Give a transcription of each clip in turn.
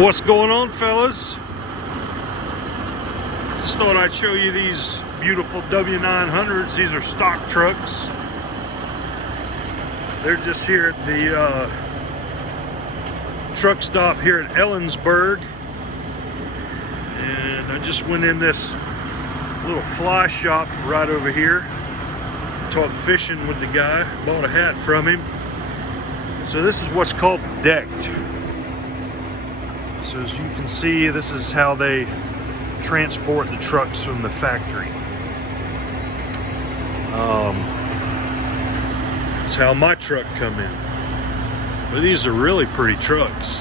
What's going on, fellas? Just thought I'd show you these beautiful W900s. These are stock trucks. They're just here at the truck stop here at Ellensburg. And I just went in this little fly shop right over here. Talked fishing with the guy, bought a hat from him. So this is what's called decked. So as you can see, this is how they transport the trucks from the factory. That's how my truck come in. But these are really pretty trucks.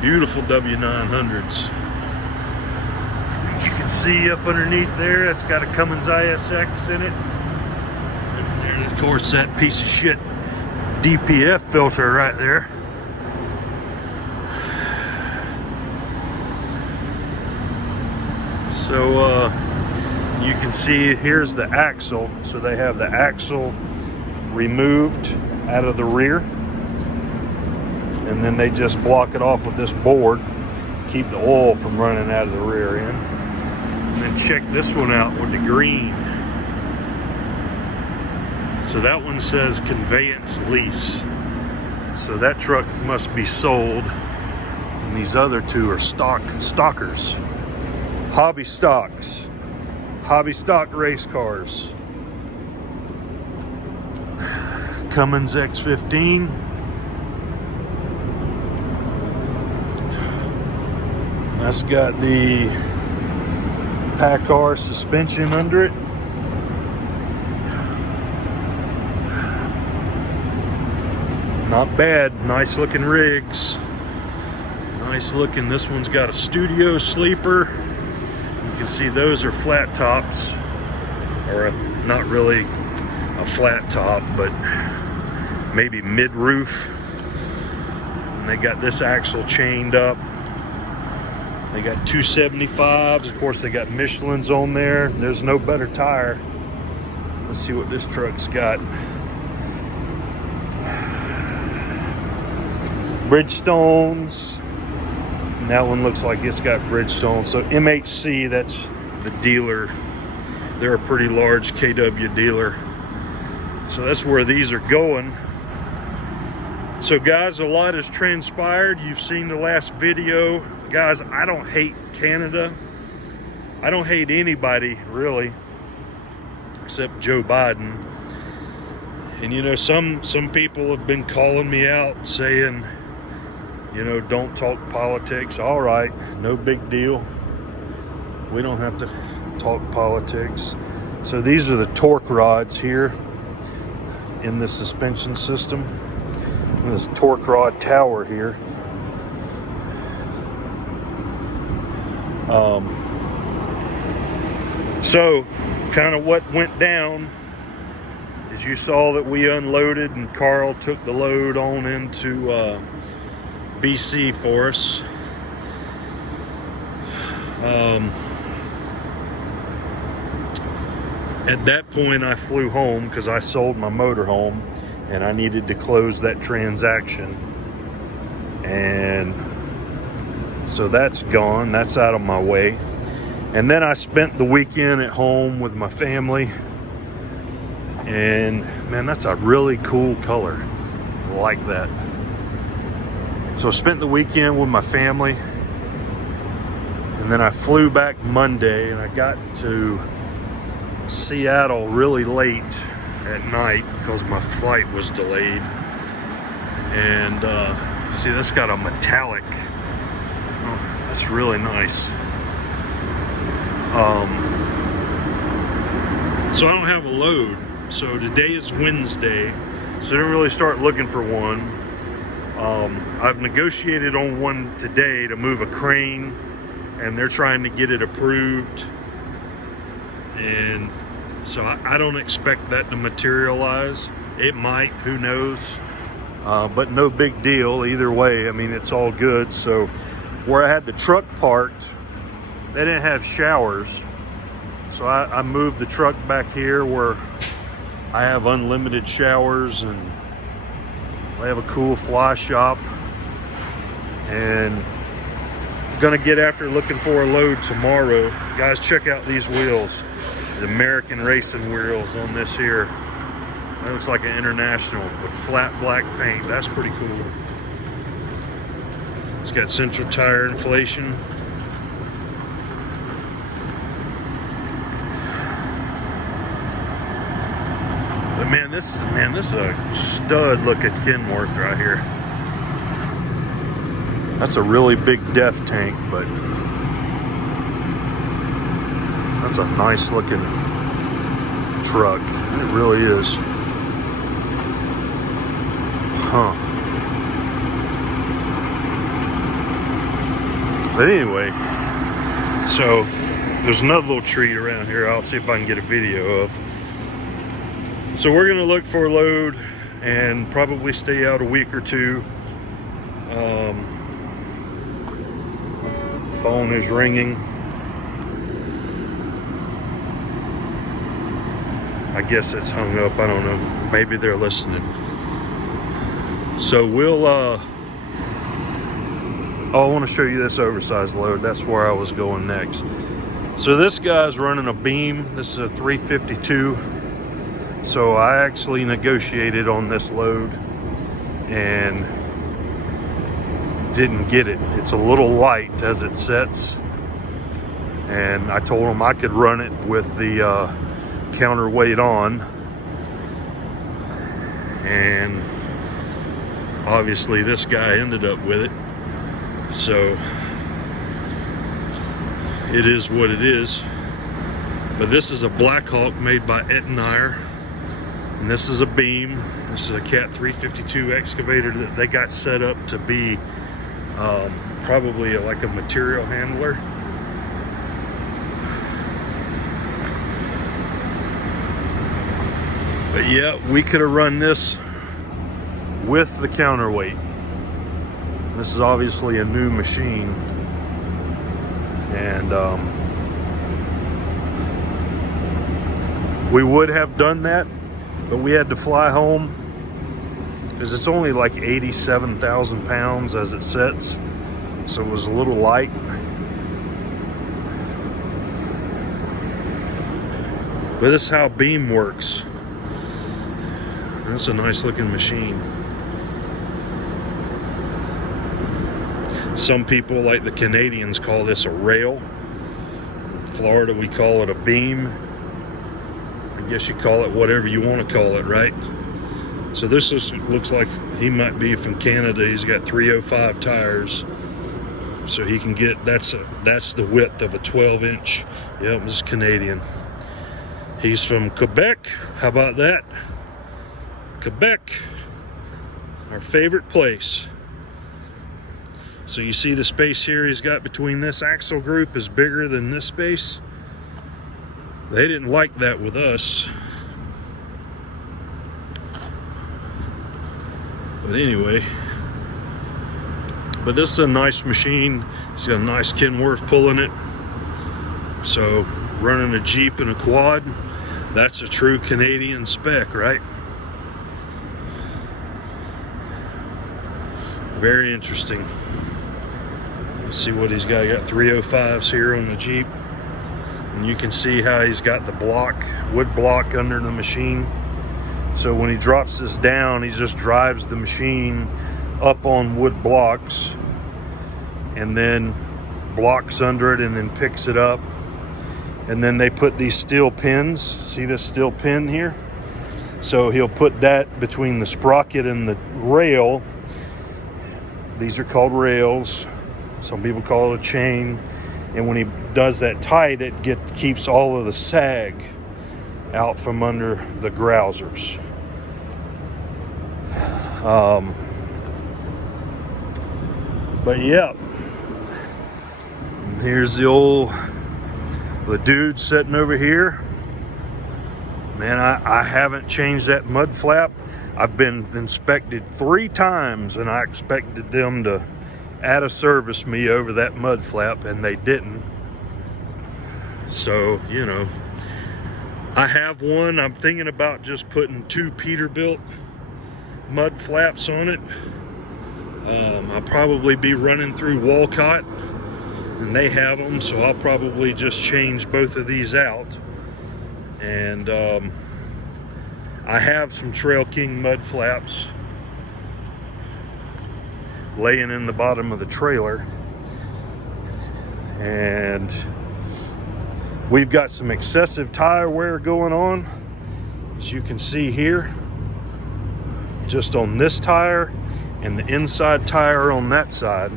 Beautiful W900s. You can see up underneath there, that's got a Cummins ISX in it. And of course that piece of shit DPF filter right there. So you can see here's the axle. So they have the axle removed out of the rear, and then they just block it off with this board to keep the oil from running out of the rear end. And then check this one out with the green. So that one says conveyance lease. So that truck must be sold, and these other two are stockers. Hobby stocks, hobby stock race cars. Cummins X15. That's got the PACCAR suspension under it. Not bad, nice looking rigs. Nice looking, this one's got a studio sleeper. You can see those are flat tops, or not really a flat top, but maybe mid-roof. And they got this axle chained up. They got 275s. Of course, they got Michelin's on there. There's no better tire. Let's see what this truck's got. Bridgestones. And that one looks like it's got Bridgestone. So MHC, that's the dealer. They're a pretty large KW dealer. So that's where these are going. So guys, a lot has transpired. You've seen the last video. Guys, I don't hate Canada. I don't hate anybody, really, except Joe Biden. And you know, some people have been calling me out saying, you know, don't talk politics. All right, no big deal. We don't have to talk politics. So these are the torque rods here in the suspension system. This torque rod tower here. So kind of what went down is you saw that we unloaded and Carl took the load on into BC for us. At that point I flew home because I sold my motorhome and I needed to close that transaction, and so that's gone, that's out of my way. And then I spent the weekend at home with my family, and man, that's a really cool color. I like that. So I spent the weekend with my family, and then I flew back Monday, and I got to Seattle really late at night because my flight was delayed. And see, that's got a metallic. Oh, that's really nice. So I don't have a load. So today is Wednesday, so I didn't really start looking for one. I've negotiated on one today to move a crane, and they're trying to get it approved. And so I don't expect that to materialize. It might, who knows, but no big deal either way. I mean, it's all good. So where I had the truck parked, they didn't have showers. So I moved the truck back here where I have unlimited showers, and I have a cool fly shop. And gonna get after looking for a load tomorrow. Guys, check out these wheels. The American racing wheels on this here. That looks like an International with flat black paint. That's pretty cool. It's got central tire inflation. But man, this is a stud looking Kenworth right here. That's a really big def tank, but that's a nice looking truck. It really is. Huh. But anyway, so there's another little treat around here. I'll see if I can get a video of. So we're gonna look for a load and probably stay out a week or two. Phone is ringing. I guess it's hung up, I don't know. Maybe they're listening. So we'll, oh, I want to show you this oversized load. That's where I was going next. So this guy's running a beam. This is a 352. So I actually negotiated on this load and didn't get it. It's a little light as it sets. And I told him I could run it with the counterweight on. And obviously this guy ended up with it. So it is what it is. But this is a Blackhawk made by Ettenire. And this is a beam. This is a Cat 352 excavator that they got set up to be probably like a material handler. But yeah, we could have run this with the counterweight. This is obviously a new machine, and we would have done that, but we had to fly home because it's only like 87,000 pounds as it sets, so it was a little light. But this is how beam works. That's a nice looking machine. Some people, like the Canadians, call this a rail. In Florida, we call it a beam. I guess you call it whatever you want to call it, right? So this looks like he might be from Canada. He's got 305 tires, so he can get, that's the width of a 12-inch. Yep, this is Canadian. He's from Quebec. How about that? Quebec, our favorite place. So you see the space here he's got between this axle group is bigger than this space. They didn't like that with us. But anyway, but this is a nice machine. It's got a nice Kenworth pulling it. So running a Jeep and a quad, that's a true Canadian spec, right? Very interesting. Let's see what he's got. He got 305s here on the Jeep. And you can see how he's got the block, wood block under the machine. So when he drops this down, he just drives the machine up on wood blocks and then blocks under it and then picks it up. And then they put these steel pins. See this steel pin here? So he'll put that between the sprocket and the rail. These are called rails. Some people call it a chain. And when he does that tight, it keeps all of the sag out from under the grousers. But yeah, here's the dude sitting over here. Man, I haven't changed that mud flap. I've been inspected 3 times, and I expected them to add a service me over that mud flap, and they didn't. So, you know, I have one. I'm thinking about just putting 2 Peterbilt mud flaps on it. I'll probably be running through Walcott and they have them, so I'll probably just change both of these out. And I have some Trail King mud flaps laying in the bottom of the trailer, and we've got some excessive tire wear going on, as you can see here, just on this tire and the inside tire on that side.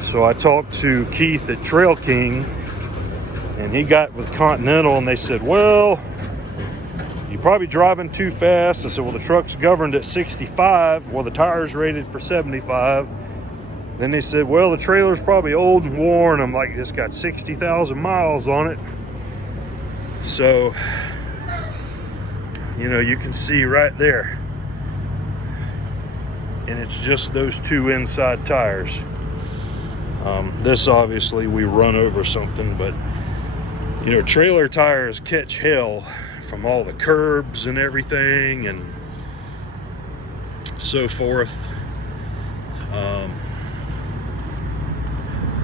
So I talked to Keith at Trail King, and he got with Continental, and they said, well, you're probably driving too fast. I said, well, the truck's governed at 65. Well, the tire's rated for 75. Then they said, well, the trailer's probably old and worn. I'm like, it's got 60,000 miles on it. So, you know, you can see right there. And it's just those two inside tires. This obviously we run over something, but you know, trailer tires catch hell from all the curbs and everything and so forth.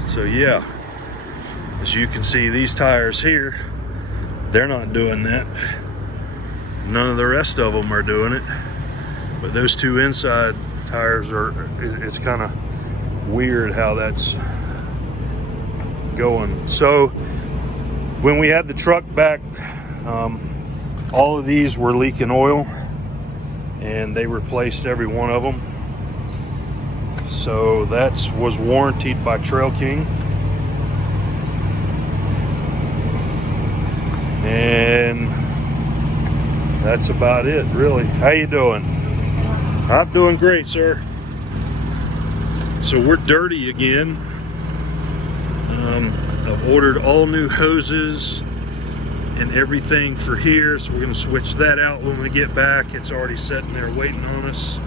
So yeah, as you can see, these tires here, they're not doing that. None of the rest of them are doing it, but those two inside tires are, it's kind of weird how that's going. So when we had the truck back, all of these were leaking oil, and they replaced every one of them. So that was warranted by Trail King, and that's about it, really. How you doing? I'm doing great, sir. So we're dirty again. I've ordered all new hoses and everything for here, so we're going to switch that out when we get back. It's already sitting there waiting on us.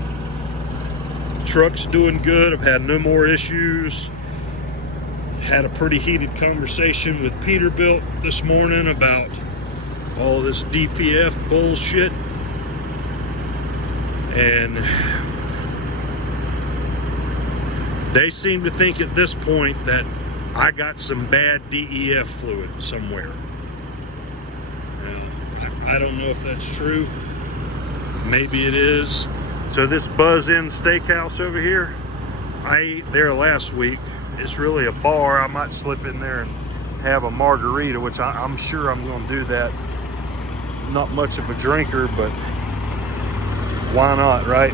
Truck's doing good. I've had no more issues. Had a pretty heated conversation with Peterbilt this morning about all this DPF bullshit, and they seem to think at this point that I got some bad DEF fluid somewhere. Now, I don't know if that's true. Maybe it is. So this Buzz Inn Steakhouse over here, I ate there last week. It's really a bar. I might slip in there and have a margarita, which I'm sure I'm going to do that. Not much of a drinker, but why not, right?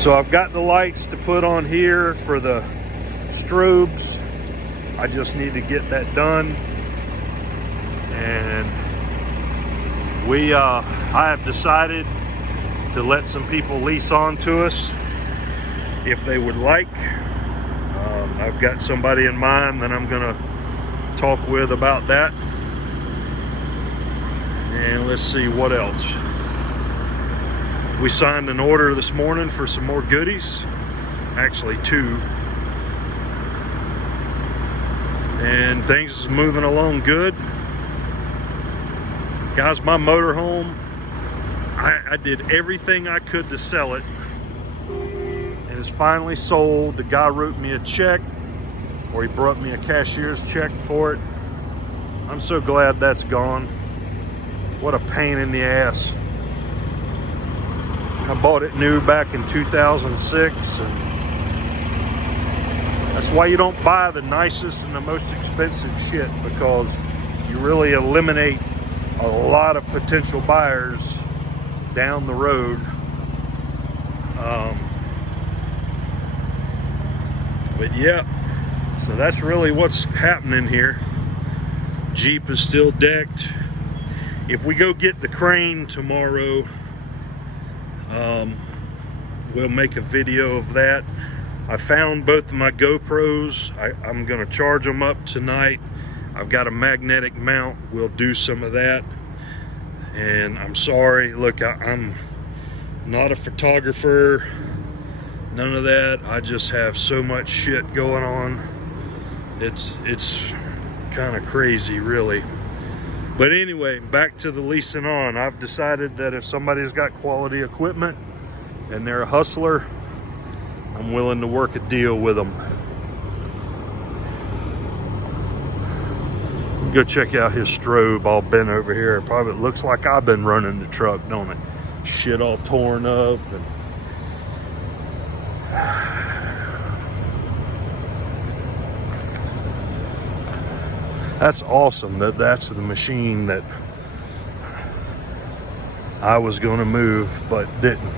So I've got the lights to put on here for the strobes. I just need to get that done. And I have decided to let some people lease on to us if they would like. I've got somebody in mind that I'm gonna talk with about that. And let's see what else. We signed an order this morning for some more goodies, actually two. And things is moving along good. Guys, my motorhome, I did everything I could to sell it, and it's finally sold. The guy wrote me a check, or he brought me a cashier's check for it. I'm so glad that's gone. What a pain in the ass. I bought it new back in 2006, and that's why you don't buy the nicest and the most expensive shit, because you really eliminate a lot of potential buyers down the road. But yeah, so that's really what's happening here. Jeep is still decked. If we go get the crane tomorrow, we'll make a video of that. I found both of my GoPros. I'm gonna charge them up tonight. I've got a magnetic mount. We'll do some of that. And I'm sorry, look, I'm not a photographer, none of that. I just have so much shit going on. It's kind of crazy, really. But anyway, back to the leasing on. I've decided that if somebody's got quality equipment and they're a hustler, I'm willing to work a deal with them. go check out his strobe all bent over here. It probably looks like I've been running the truck, don't it? Shit all torn up. And that's awesome. That's the machine that I was going to move but didn't.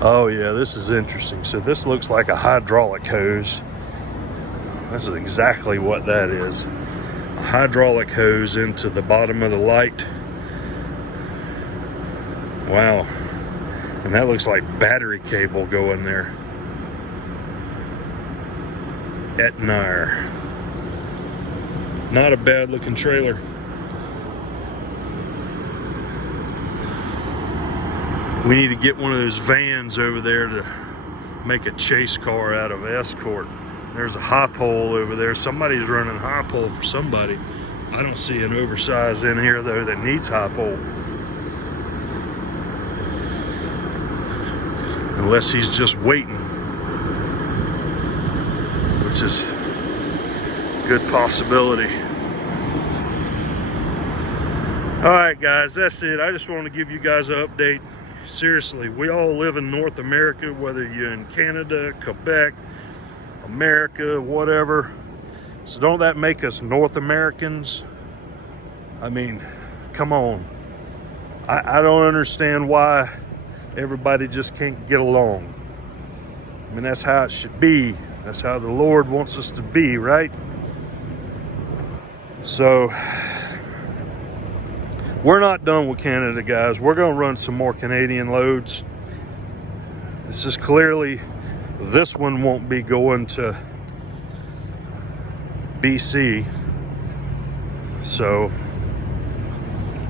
Oh yeah, this is interesting. So this looks like a hydraulic hose. This is exactly what that is. A hydraulic hose into the bottom of the light. Wow. And that looks like battery cable going there. Etnire. Not a bad looking trailer. We need to get one of those vans over there to make a chase car out of Escort. There's a high pole over there. Somebody's running high pole for somebody. I don't see an oversized in here though that needs high pole. Unless he's just waiting, which is a good possibility. All right, guys, that's it. I just want to give you guys an update. Seriously, we all live in North America, whether you're in Canada, Quebec, America, whatever. So don't that make us North Americans? I mean, come on. I don't understand why everybody just can't get along. I mean, that's how it should be. That's how the Lord wants us to be, right? So we're not done with Canada, guys. We're going to run some more Canadian loads. This is clearly, this one won't be going to BC. So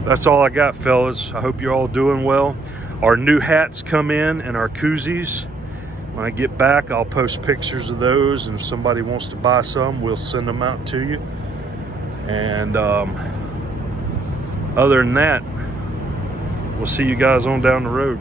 that's all I got, fellas. I hope you're all doing well. Our new hats come in and our koozies. When I get back, I'll post pictures of those, and if somebody wants to buy some, we'll send them out to you. And other than that, we'll see you guys on down the road.